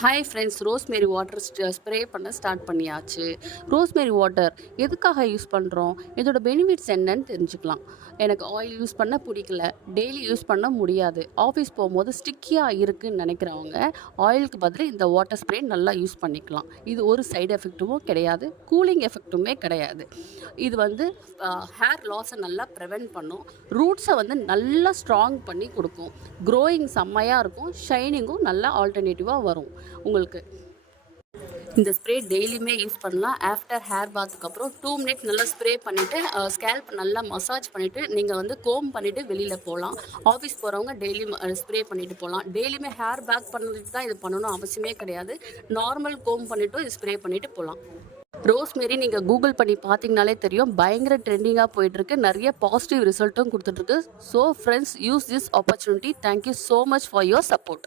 Hi friends, rosemary water spray பண்ண start பண்ணியாச்சு. Rosemary water எதுக்காக யூஸ் பண்ணுறோம், இதோட பெனிஃபிட்ஸ் என்னன்னு தெரிஞ்சுக்கலாம். எனக்கு ஆயில் யூஸ் பண்ண பிடிக்கல, டெய்லி யூஸ் பண்ண முடியாது, ஆஃபீஸ் போகும்போது ஸ்டிக்கியாக இருக்குன்னு நினைக்கிறவங்க ஆயிலுக்கு பதில் இந்த வாட்டர் ஸ்ப்ரே நல்லா யூஸ் பண்ணிக்கலாம். இது ஒரு சைடு எஃபெக்ட்டும் கிடையாது, கூலிங் எஃபெக்ட்டுமே கிடையாது. இது வந்து ஹேர் லாஸை நல்லா ப்ரிவென்ட் பண்ணும், ரூட்ஸை வந்து நல்லா ஸ்ட்ராங் பண்ணி கொடுக்கும், க்ரோயிங் செம்மையாக இருக்கும், ஷைனிங்கும் நல்லா ஆல்டர்னேட்டிவாக வரும் உங்களுக்கு. இந்த ஸ்ப்ரே டெய்லியுமே யூஸ் பண்ணலாம். ஆஃப்டர் ஹேர் பாத்துக்கு அப்புறம் 2 மினிட்ஸ் நல்லா ஸ்ப்ரே பண்ணிவிட்டு ஸ்கேல்ப் நல்லா மசாஜ் பண்ணிவிட்டு நீங்கள் வந்து கோம் பண்ணிவிட்டு வெளியில் போகலாம். ஆஃபீஸ் போகிறவங்க டெய்லி ஸ்ப்ரே பண்ணிவிட்டு போகலாம். டெய்லியுமே ஹேர் பேக் பண்ணுறதுக்கு தான் இது பண்ணணும் அவசியமே கிடையாது. நார்மல் கோம் பண்ணிவிட்டு இது ஸ்ப்ரே பண்ணிவிட்டு போகலாம். ரோஸ்மேரி நீங்கள் கூகுள் பண்ணி பார்த்தீங்கனாலே தெரியும், பயங்கர ட்ரெண்டிங்காக போயிட்டுருக்கு, நிறைய பாசிட்டிவ் ரிசல்ட்டும் கொடுத்துட்ருக்கு. So friends, use this opportunity. Thank you so much for your support.